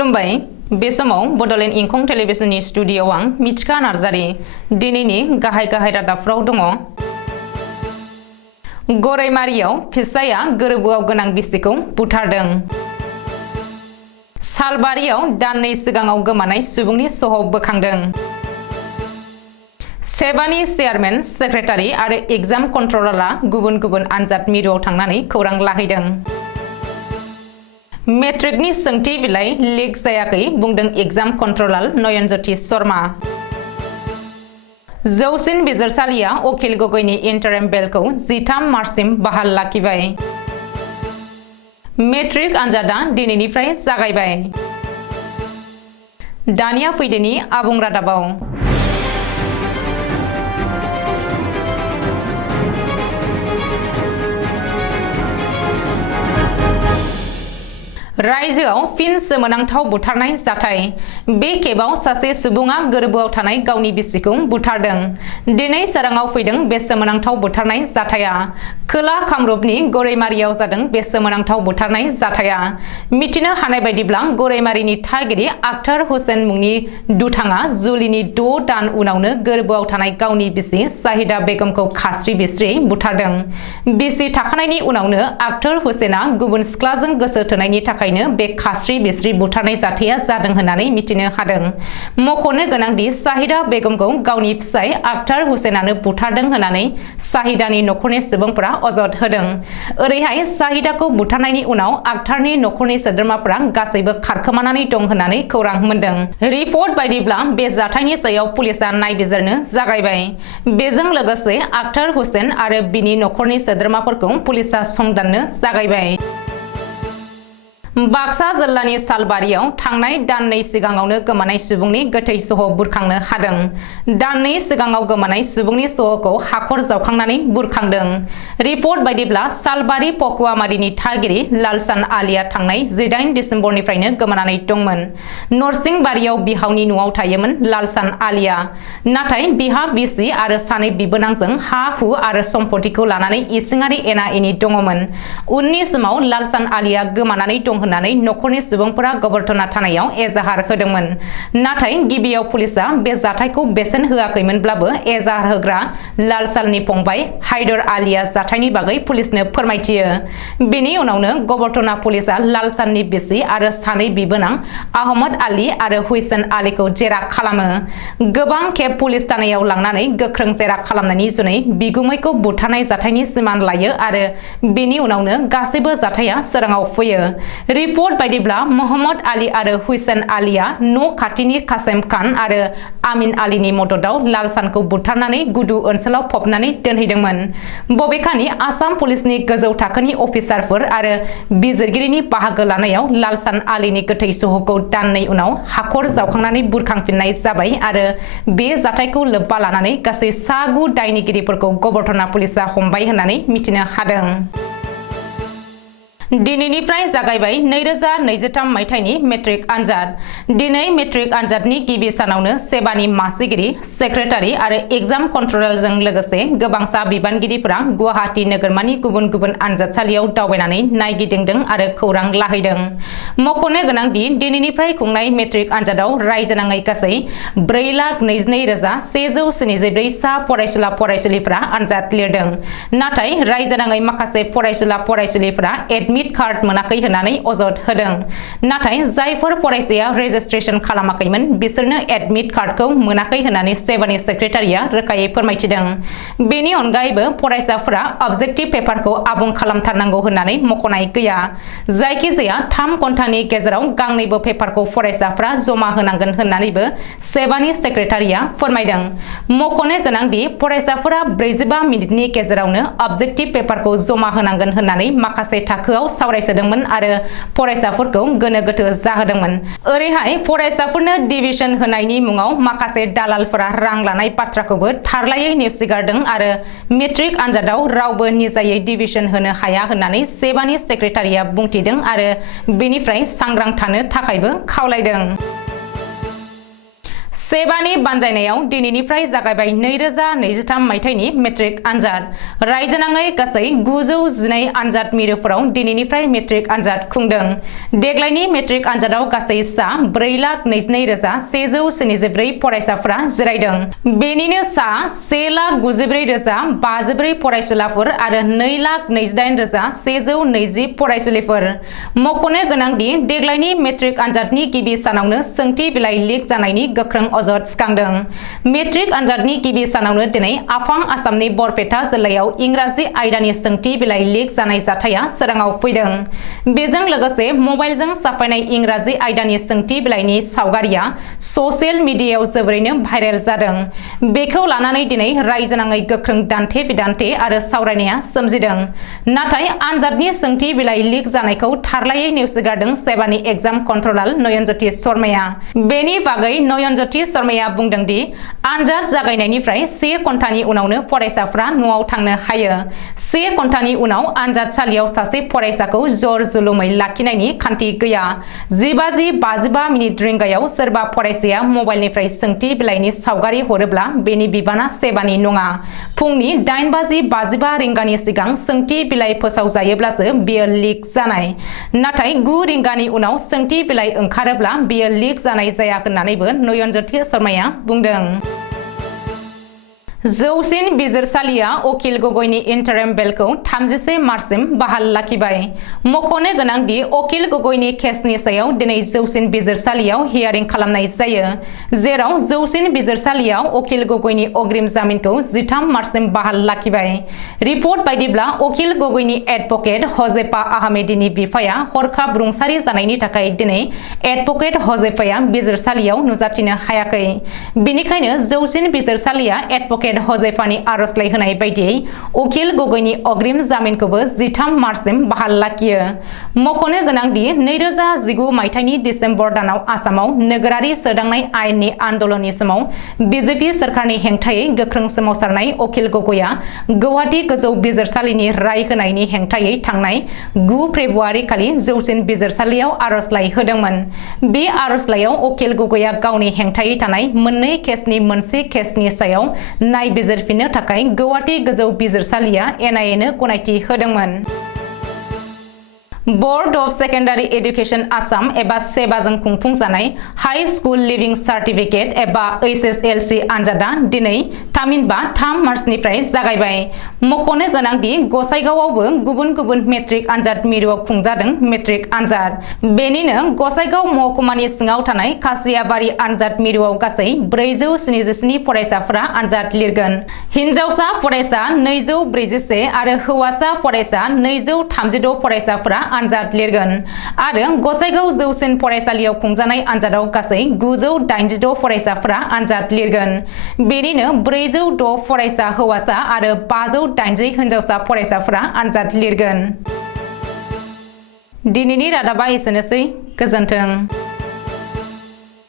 खुलुमबाय बे समाव बडोलेण्ड इंखं टेलिभिजननि स्टुडियोआव आं मिथिखा नार्जारी दिनैनि गाहाय रादाबफ्राव दङ। गरायमारियाव फिसाया गोरबोआव गोनां बिसिखौ बुथारदों। सालबारियाव दाननै सिगाङाव गोमानाय सुबुंनि सह बोखांदों। सेबानि चेयारमेन सेक्रेटारि आरो एग्जाम कन्ट्रलारआ गुबुन आनजाद मिरुआव थांनानै खौरां लाहैदों। मेट्रिकनि सोंथि बिलाइ लिक जायाखै बुंदों एग्जाम कन्ट्रलार नयनज्योति शर्मा। जौसिन बिजिरसालिया अखिल गगैनि इन्टारिम बेलखौ 13 मार्चसिम बहाल लाखिबाय। मेट्रिक आनजादा दिनैनिफ्राय जागायबाय। दानिया फैदोनि आबुं रादाबाव। रायजोआव फिन सोमोनांथाव बुथारनाय जाथाय। बे खेबाव सासे सुबुङा गोरबोआव थानाय गावनि बिसिखौ बुथारदों। दिनै सोराङाव फैदों बे सोमोनांथाव बुथारनाय जाथाया। खोला कामरुपनि गरायमारियाव जादों बे सोमोनांथाव बुथारनाय जाथाया। मिथिनो हानाय बायदिब्ला गरायमारिनि थागिरि आख्तार हुसेन मुंनि दुथाङा जुलिनि 6 दान उनावनो गोरबोआव थानाय गावनि बिसि साहिदा बेगमखौ खास्रि बिस्रि बुथारदों। बिसि थाखानायनि उनावनो आख्तार हुसेना गुबुन सिख्लाजों गोसो थोनायनि थाखाय बे खास्रि बिस्रि बुथारनाय जाथाया जादों होननानै मिथिनो हादों। मख'नो गोनांदि साहिदा बेगमखौ गावनि फिसाय आख्तार हुसेनानो बुथारदों होननानै साहिदानि नखरनि सुबुंफोरा अजद होदों। ओरैहाय साहिदाखौ बुथारनायनि उनाव आख्तारनि नखरनि सोद्रोमाफोरा गासैबो खारखोमानानै दं होननानै खौरां मोनदों। रिपर्ट बायदिब्ला बे जाथायनि सायाव पुलिसा नायबिजिरनो जागायबाय। बेजों लोगोसे आख्तार हुसेन आरो बिनि नखरनि सोद्रोमाफोरखौ पुलिसा संदाननो जागायबाय। बाक्सा जिल्लानि सालबारियाव थांनाय दाननै सिगाङावनो गोमानाय सुबुंनि गोथै सह बुरखांनो हादों। दाननै सिगाङाव गोमानाय सुबुंनि सहखौ हाखर जावखांनानै बुरखांदों। रिपर्ट बायदिब्ला सालबारि पकुवामारिनि थागिरि लालसान आलिया थांनाय 18 डिसेम्बरनिफ्रायनो गोमानानै दंमोन। नरसिंबारियाव बिहावनि न'आव थायोमोन लालसान आलिया। नाथाय बिहा बिसि आरो सानै बिबोनांजों हा-हु आरो सम्पतिखौ लानानै इसिङारि एना-एनि दङमोन। उननि समाव लालसान आलिया गोमानानै दं होननानै नखरनि सुबुंफोरा गबरथना थानायाव एजाहार होदोंमोन। नाथाय गिबियाव पुलिसा बे जाथायखौ बेसेन होआखैमोनब्लाबो एजाहार होग्रा लालसाननि फंबाय हायदर आलिया जाथायनि बागै पुलिसनो फोरमायथियो। बेनि उनावनो गबरथना पुलिसा लालसाननि बिसि आरो सानै बिबोनां आहमद आली आरो हुसैन आलीखौ जेरा खालामो। गोबां खेब पुलिस थानायाव लांनानै गोख्रों जेरा खालामनायनि जुनै बिगुमैखौ बुथारनाय जाथायनि सिमान लायो आरो बेनि उनावनो गासैबो जाथाया सोराङाव फैयो। रिपर्ट बायदिब्ला मोहम्मद आली आरो हुसैन आलीया न' खाथिनि कासेम खान आरो आमिन आलीनि मददाव लालसानखौ बुथारनानै गुदु ओनसोलाव फबनानै दोनहैदोंमोन। बबेखानि आसाम पुलिसनि गोजौ थाखोनि अफिसारफोर आरो बिजिरगिरिनि बाहागो लानायाव लालसान आलीनि गोथै सहखौ दाननै उनाव हाखर जावखांनानै बुरखांफिननाय जाबाय आरो बे जाथायखौ लोब्बा लानानै गासै 9 दायनिगिरिफोरखौ गबरथना पुलिसा हमबाय होननानै मिथिनो हादों। दिनैनिफ्राय जागायबाय 2023 मायथाइनि मेट्रिक आनजाद। दिनै मेट्रिक आनजादनि गिबि सानावनो सेबानि मासिगिरि सेक्रेटारि आरो एग्जाम कन्ट्रलारजों लोगोसे गोबांसा बिबानगिरिफोरा गुवाहाटी नोगोरमानि गुबुन आनजादसालियाव दावबायनानै नायगिदिंदों आरो खौरां लाहैदों। मख'नो गोनांदि दिनैनिफ्राय खुंनाय मेट्रिक आनजादाव रायजोनाङै गासै 4,22,174 सा फरायसुला फरायसुलिफोरा आनजाद लिरदों। नाथाय रायजोनाङै माखासे फरायसुला फरायसुलिफोरा एडमिट कार्ड मोनाखै होननानै अजद होदों। नाथाय जायफोर फरायसाया रेजिस्ट्रेशन खालामाखैमोन बिसोरनो एडमिट कार्डखौ मोनाखै होननानै सेबानि सेक्रेटारिया रोखायै फोरमायथिदों। बेनि अनगायैबो फरायसाफोरा अबजेक्टिभ पेपारखौ आबुं खालामथारनांगौ होननानै मख'नाय गैया। जायखिजाया 3 घन्टानि गेजेराव गांनैबो पेपारखौ फरायसाफोरा जमा होनांगोन होननानैबो सेबानि सेक्रेटारिया फोरमायदों। मख'नो गोनांदि फरायसाफोरा 45 मिनिटनि गेजेरावनो अबजेक्टिभ पेपारखौ जमा होनांगोन होननानै माखासे थाखोआव सावरायसोदोंमोन आरो फरायसाफोरखौ गोनो गोथो जाहोदोंमोन। ओरैहाय फरायसाफोरनो डिभिजन होनायनि मुङाव माखासे दालालफोरा रां लानाय बाथ्राखौबो थारलायै नेवसिगारदों आरो मेट्रिक आनजादाव रावबो निजायै डिभिजन होनो हाया होननानै सेबानि सेक्रेटारिया बुंथिदों आरो बेनिफ्राय सांग्रां थानो थाखायबो खावलायदों। सेबानि बानजायनायाव दिनैनिफ्राय जागायबाय 2023 मायथाइनि मेट्रिक आनजाद रायजोनाङै गासै 912 आनजाद मिरुफोराव दिनैनिफ्राय मेट्रिक आनजाद खुंदों। देग्लायनि मेट्रिक आनजादाव गासै सा 4,22,174 फरायसाफोरा जिरायदों। बेनिनो सा 1,94,054 फरायसुलाफोर आरो 2,28,120 फरायसुलिफोर। मख'नो गोनांदि देग्लायनि मेट्रिक आनजादनि गिबि सानावनो सोंथि बिलाइ लिक जानायनि गोख्रों अजद सिखांदों। मेट्रिक आनजादनि गिबि सानावनो दिनै आफां आसामनि बरपेटा जिल्लायाव इंराजि आयदानि सोंथि बिलाइ लिक जानाय जाथाया सोराङाव फैदों। बेजों लोगोसे मबाइलजों साफायनाय इंराजि आयदानि सोंथि बिलाइनि सावगारिया ससियेल मिडियायाव जोबोरैनो भाइरेल जादों। बेखौ लानानै दिनै रायजोनाङै गोख्रों दान्थे बिदान्थे आरो सावरायनाया सोमजिदों। नाथाय आनजादनि सोंथि बिलाइ लिक जानायखौ थारलायै नेवसिगारदों सेबानि एग्जाम कन्ट्रलार नयनज्योति शर्माया। बेनि बागै नयनज्योति शर्माया बुंदों दि आनजाद जागायनायनिफ्राय 1 घन्टानि उनावनो फरायसाफ्रा न'आव थांनो हायो। 1 घन्टानि उनाव आनजादसालियाव सासे फरायसाखौ जर जुलुमै लाखिनायनि खान्थि गैया। 15:55 रिंगायाव सोरबा फरायसाया मबाइलनिफ्राय सोंथि बिलाइनि सावगारि हरोब्ला बेनि बिबाना सेबानि नङा। फुंनि 8:55 रिंगानि सिगां सोंथि बिलाइ फोसावजायोब्लासो बेयो लिक जानाय। नाथाय 9 रिंगानि उनाव सोंथि बिलाइ ओंखारोब्ला बेयो लिक जानाय जाया होननानैबो नयनज्योति शर्माया बुंदों। जौसिन बिजिरसालिया अखिल गगैनि इन्टारिम बेलखौ 31 मार्चसिम बहाल लाखिबाय। मख'नो गोनांदि अखिल गगैनि केसनि सायाव दिनै जौसिन बिजिरसालियाव हियारिं खालामनाय जायो, जेराव जौसिन बिजिरसालियाव अखिल गगैनि अग्रिम जामिनखौ 13 मार्चसिम बहाल लाखिबाय। रिपर्ट बायदिब्ला अखिल गगैनि एडभकेट हजेफा आहमेदीनि बिफाया हरखाब रुंसारि जानायनि थाखाय दिनै एडभकेट हजेफाया बिजिरसालियाव नुजाथिनो हायाखै। बेनिखायनो जौसिन बिजिरसालिया एडभकेट हजेफानि आर'जलाइ होनाय बायदियै अखिल गगैनि अग्रिम जामिनखौबो 13 मार्चसिम बहाल लाखियो। मख'नो गोनांदि 2019 मायथाइनि डिसेम्बर दानाव आसामाव नोगोरारि सोदांनाय आयेननि आन्दोलननि समाव बिजेपि सोरखारनि हेंथायै गोख्रों सोमावसारनाय अखिल गगैआ गुवाहाटी गोजौ बिजिरसालिनि राय होनायनि हेंथायै थांनाय 9 फेब्रुआरि खालि जौसिन बिजिरसालियाव आर'जलाइ होदोंमोन। बे आर'जलाइयाव अखिल गगैआ गावनि हेंथायै थानाय मोननै केसनि मोनसे केसनि सायाव नायबिजिरफिननो थाखाय गुवाहाटी गोजौ बिजिरसालिया NIA नो गनायथि होदोंमोन। Board of secondary education Assam एबा सेबाजों खुंफुंजानाय हाई स्कुल लिभिं सार्टिफिकेट एबा HSLC आनजादा दिनै थामहिनबा 3 मार्चनिफ्राय जागायबाय। मख'नो गोनांदि गसाइगावआवबो गुबुन गुबुन मेट्रिक आनजाद मिरुआव खुंजादों मेट्रिक आनजाद। बेनिनो गसाइगाव महकुमानि सिङाव थानाय खासियाबारि आनजाद मिरुआव गासै 477 फरायसाफोरा आनजाद लिरगोन। हिनजावसा फरायसा 241 आरो हौवासा फरायसा 236 फरायसाफोरा आनजाद लिरगोन आरो गसाइगाव जौसिन फरायसालियाव खुंजानाय आनजादाव गासै 986 फरायसाफोरा आनजाद लिरगोन। बेनिनो 406 फरायसा हौवासा आरो 580 हिनजावसा फरायसाफोरा आनजाद लिरगोन। दिनैनि रादाबा एसेनोसै। गोजोन्थों।